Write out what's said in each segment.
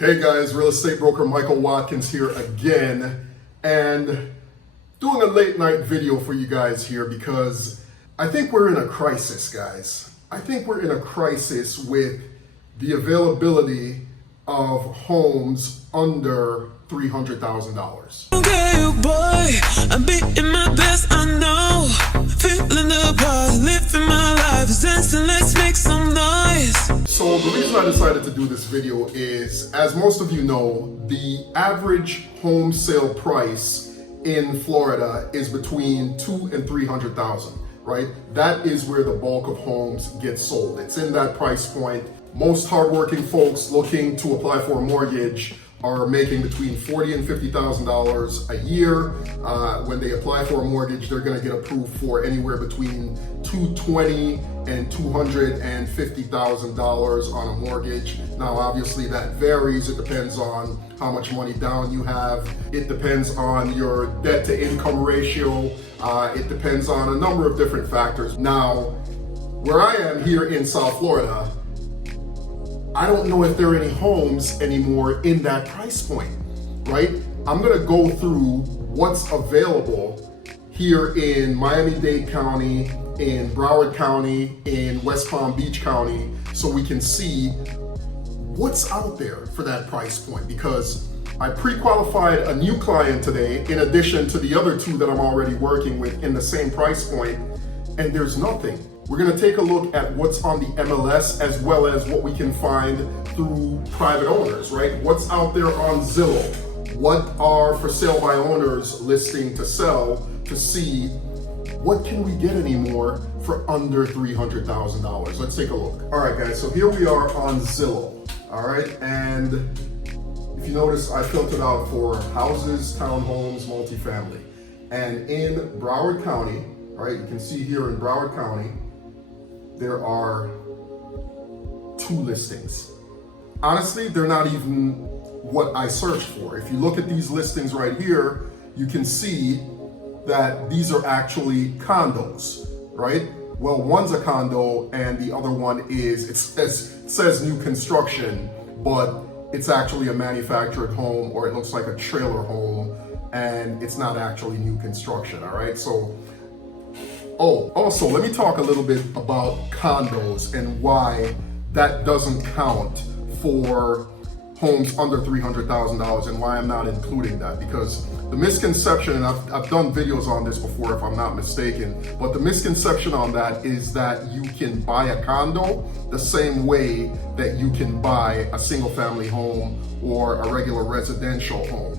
Hey guys, real estate broker Michael Watkins here again, and doing a late night video for you guys here because I think we're in a crisis, guys. I think we're in a crisis with the availability of homes under $300,000. Okay, boy, I'm beating my best, I know. Feeling the buzz, living my life, dancing, let's make some noise. So the reason I decided to do this video is, as most of you know, the average home sale price in Florida is between $200,000 and $300,000, right? That is where the bulk of homes get sold. It's in that price point. Most hardworking folks looking to apply for a mortgage are making between $40,000 and $50,000 a year. When they apply for a mortgage, they're gonna get approved for anywhere between $220,000 and $250,000 on a mortgage. Now, obviously that varies. It depends on how much money down you have. It depends on your debt to income ratio. It depends on a number of different factors. Now, where I am here in South Florida, I don't know if there are any homes anymore in that price point, right? I'm gonna go through what's available here in Miami-Dade County, in Broward County, in West Palm Beach County, so we can see what's out there for that price point, because I pre-qualified a new client today in addition to the other two that I'm already working with in the same price point, and there's nothing. We're gonna take a look at what's on the MLS as well as what we can find through private owners, right? What's out there on Zillow? What are for sale by owners listing to sell, to see what can we get anymore for under $300,000. Let's take a look. All right, guys, so here we are on Zillow, all right? And if you notice, I filtered out for houses, townhomes, multifamily. And in Broward County, all right, you can see here in Broward County, there are 2 listings. Honestly, they're not even what I searched for. If you look at these listings right here, you can see that these are actually condos, right? Well, one's a condo and the other one is, it says new construction, but it's actually a manufactured home, or it looks like a trailer home, and it's not actually new construction, all right? So, also, let me talk a little bit about condos and why that doesn't count for homes under $300,000 and why I'm not including that. Because the misconception, and I've done videos on this before if I'm not mistaken, but the misconception on that is that you can buy a condo the same way that you can buy a single family home or a regular residential home.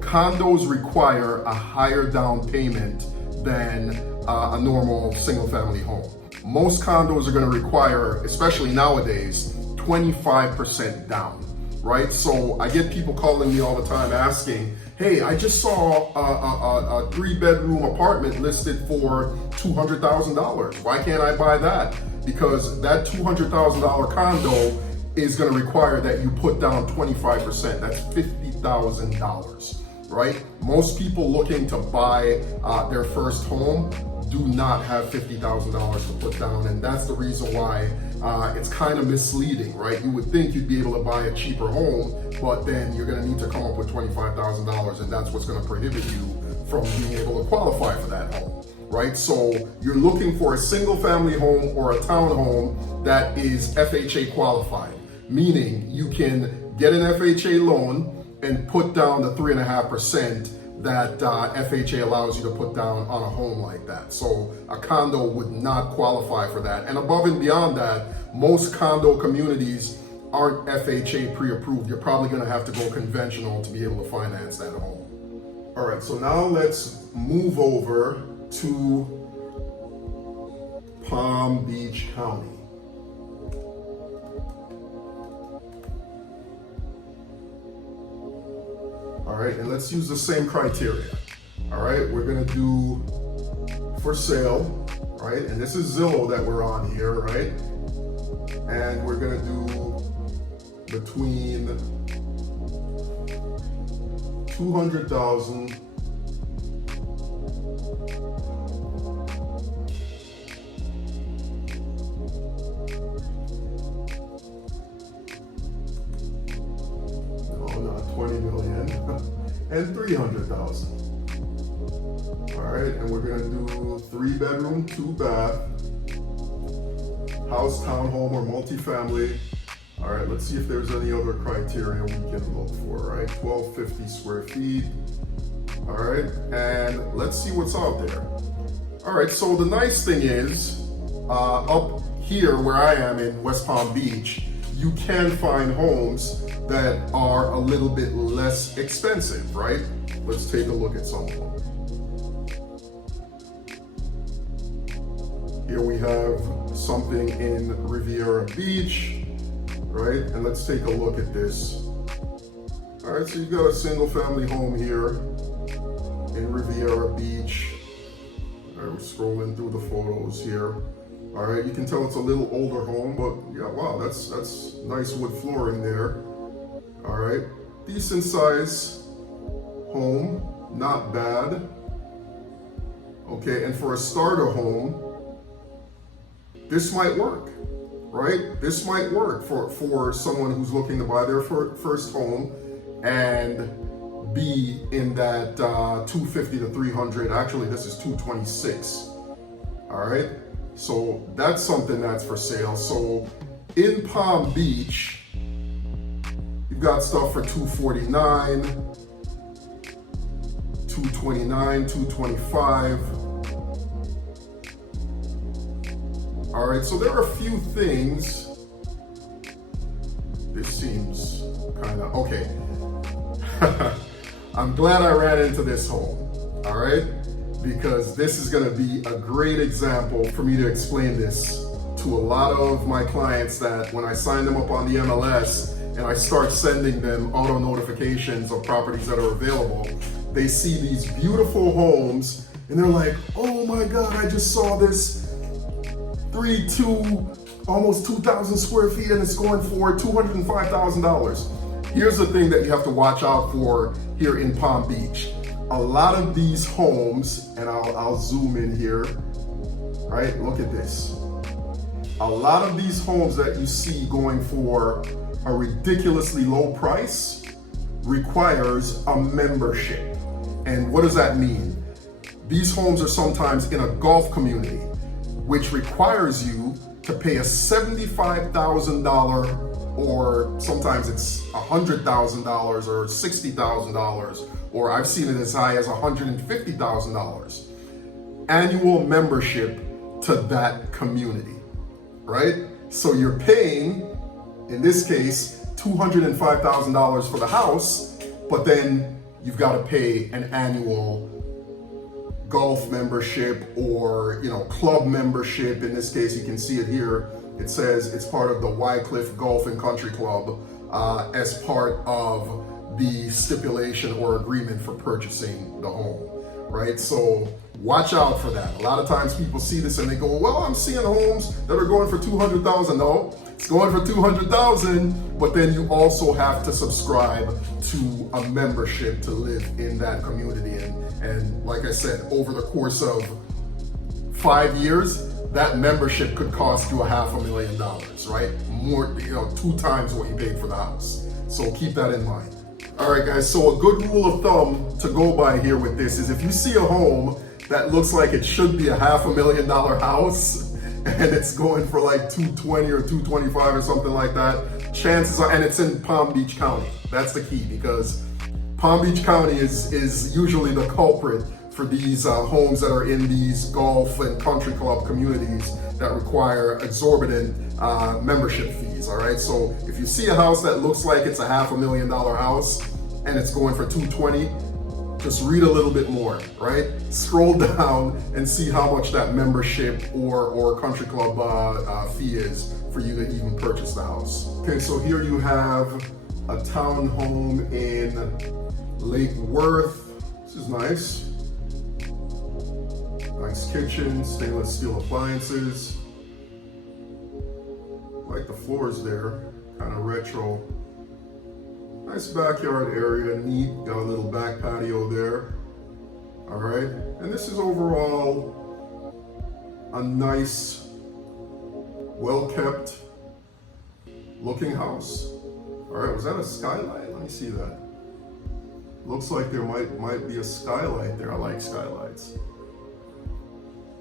Condos require a higher down payment than a normal single family home. Most condos are gonna require, especially nowadays, 25% down, right? So I get people calling me all the time asking, hey, I just saw a 3-bedroom apartment listed for $200,000. Why can't I buy that? Because that $200,000 condo is gonna require that you put down 25%, that's $50,000. Right? Most people looking to buy their first home do not have $50,000 to put down, and that's the reason why it's kind of misleading, right? You would think you'd be able to buy a cheaper home, but then you're gonna need to come up with $25,000, and that's what's gonna prohibit you from being able to qualify for that home, right? So you're looking for a single family home or a townhome that is FHA qualified, meaning you can get an FHA loan and put down the 3.5% that FHA allows you to put down on a home like that. So a condo would not qualify for that. And above and beyond that, most condo communities aren't FHA pre-approved. You're probably gonna have to go conventional to be able to finance that home. All right, so now let's move over to Palm Beach County. All right, and let's use the same criteria. All right, we're gonna do for sale, right? And this is Zillow that we're on here, right? And we're gonna do between 200,000 $200,000 20 million and 300,000. All right, and we're gonna do 3-bedroom, 2-bath, house, townhome, or multifamily. All right, let's see if there's any other criteria we can look for, right? 1250 square feet. All right, and let's see what's out there. All right, so the nice thing is, up here where I am in West Palm Beach, you can find homes that are a little bit less expensive, right? Let's take a look at some of them. Here we have something in Riviera Beach, right? And let's take a look at this. All right, so you got a single family home here in Riviera Beach. All right, we're scrolling through the photos here. All right, you can tell it's a little older home, but yeah, wow, that's nice wood flooring there. All right, decent size home, not bad. Okay, and for a starter home, this might work, right? This might work for someone who's looking to buy their first home and be in that 250 to 300. Actually, this is 226. All right, so that's something that's for sale. So in Palm Beach, you've got stuff for 249, 229, 225. All right, so there are a few things. This seems kind of, okay. I'm glad I ran into this home, all right? Because this is gonna be a great example for me to explain this to a lot of my clients that when I sign them up on the MLS and I start sending them auto notifications of properties that are available, they see these beautiful homes and they're like, oh my God, I just saw this 3-2, almost 2,000 square feet and it's going for $205,000. Here's the thing that you have to watch out for here in Palm Beach. A lot of these homes, and I'll zoom in here, right? Look at this. A lot of these homes that you see going for a ridiculously low price requires a membership. And what does that mean? These homes are sometimes in a golf community, which requires you to pay a $75,000 or sometimes it's $100,000 or $60,000, or I've seen it as high as $150,000 annual membership to that community, right? So you're paying, in this case, $205,000 for the house, but then you've got to pay an annual golf membership or club membership. In this case, you can see it here. It says it's part of the Wycliffe Golf and Country Club as part of the stipulation or agreement for purchasing the home, right? So watch out for that. A lot of times people see this and they go, well, I'm seeing homes that are going for $200,000. No, it's going for $200,000, but then you also have to subscribe to a membership to live in that community. And like I said, over the course of 5 years, that membership could cost you $500,000, right? More, 2 times what you paid for the house. So keep that in mind. All right, guys, so a good rule of thumb to go by here with this is if you see a home that looks like it should be a $500,000 house and it's going for like 220 or 225 or something like that, chances are, and it's in Palm Beach County. That's the key, because Palm Beach County is usually the culprit for these homes that are in these golf and country club communities that require exorbitant membership fees, all right? So if you see a house that looks like it's a $500,000 house and it's going for 220, just read a little bit more, right? Scroll down and see how much that membership or country club fee is for you to even purchase the house. Okay, so here you have a townhome in Lake Worth. This is nice. Nice kitchen, stainless steel appliances. Like the floors there, kind of retro. Nice backyard area, neat. Got a little back patio there. All right, and this is overall a nice, well-kept looking house. All right, was that a skylight? Let me see that. Looks like there might be a skylight there. I like skylights.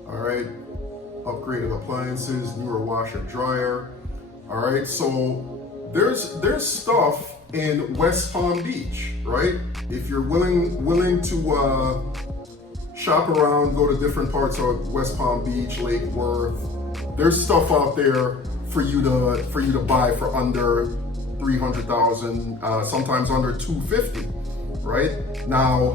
All right, upgraded appliances, newer washer dryer. All right, so there's stuff in West Palm Beach, right? If you're willing to shop around, go to different parts of West Palm Beach, Lake Worth, there's stuff out there for you to buy for under $300,000, sometimes under $250,000, right? Now,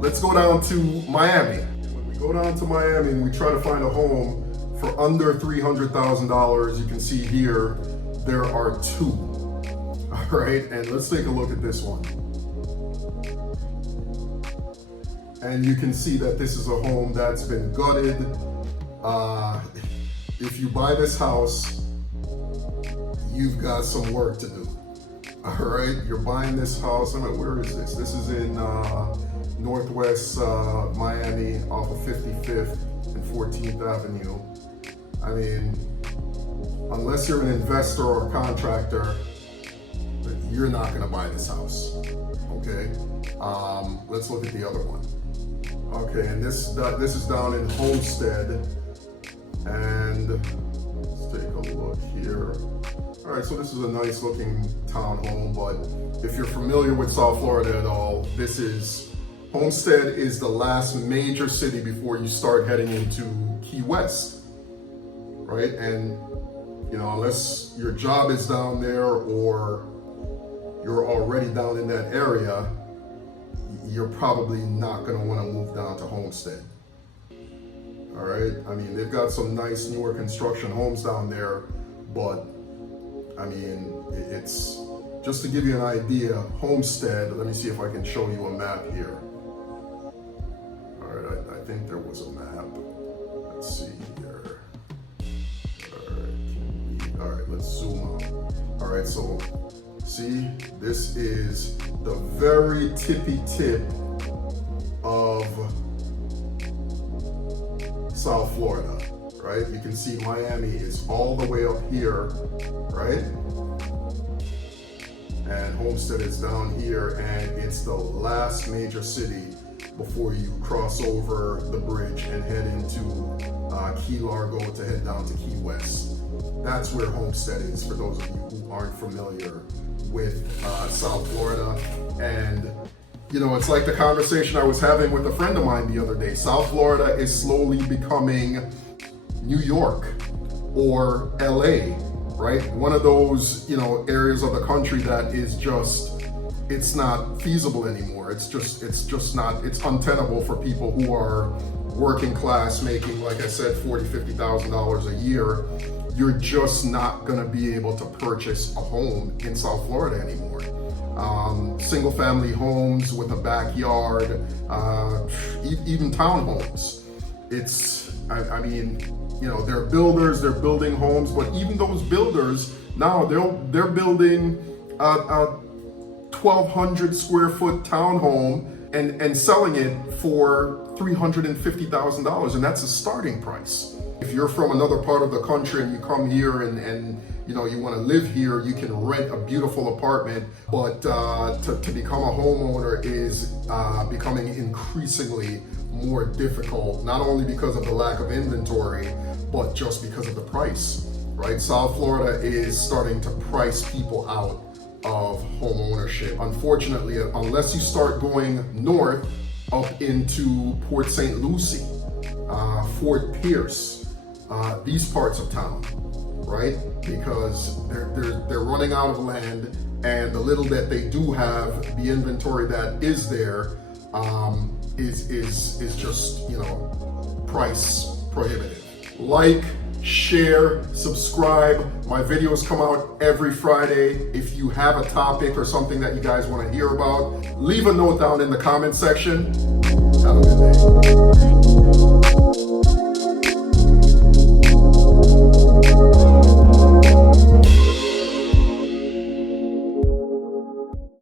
let's go down to Miami. When we go down to Miami and we try to find a home for under $300,000, you can see here, there are two. All right, and let's take a look at this one. And you can see that this is a home that's been gutted. If you buy this house, you've got some work to do. All right, you're buying this house. I mean, where is this? This is in Northwest Miami off of 55th and 14th Avenue. I mean, unless you're an investor or a contractor, you're not gonna buy this house, okay? Let's look at the other one. Okay, and this is down in Homestead, and let's take a look here. All right, so this is a nice looking townhome, but if you're familiar with South Florida at all, Homestead is the last major city before you start heading into Key West, right? And you know, unless your job is down there or you're already down in that area, you're probably not going to want to move down to Homestead. All right, I mean, they've got some nice newer construction homes down there, but I mean, it's just to give you an idea. Homestead, let me see if I can show you a map here. All right, I think there was a map. Let's see here. All right, let's zoom out. All right, so see, this is the very tippy tip of South Florida, right? You can see Miami is all the way up here, right? And Homestead is down here, and it's the last major city before you cross over the bridge and head into Key Largo to head down to Key West. That's where Homestead is, for those of you who aren't familiar with South Florida. And you know, it's like the conversation I was having with a friend of mine the other day. South Florida is slowly becoming New York or LA, right? One of those, you know, areas of the country that is just, it's not feasible anymore. It's untenable for people who are working class, making, like I said, $40,000, $50,000 a year. You're just not gonna be able to purchase a home in South Florida anymore. Single family homes with a backyard, even townhomes. I mean, you know, they're builders, they're building homes, but even those builders, now they're building a 1,200 square foot townhome and selling it for $350,000, and that's a starting price. If you're from another part of the country and you come here and you know, you want to live here, you can rent a beautiful apartment, but to become a homeowner is becoming increasingly more difficult, not only because of the lack of inventory, but just because of the price, right? South Florida is starting to price people out of home ownership. Unfortunately, unless you start going north up into Port St. Lucie, Fort Pierce, these parts of town, right? Because they're running out of land, and the little that they do have, the inventory that is there, is just, you know, price prohibitive. Like, share, subscribe. My videos come out every Friday. If you have a topic or something that you guys want to hear about, leave a note down in the comment section. Have a good day.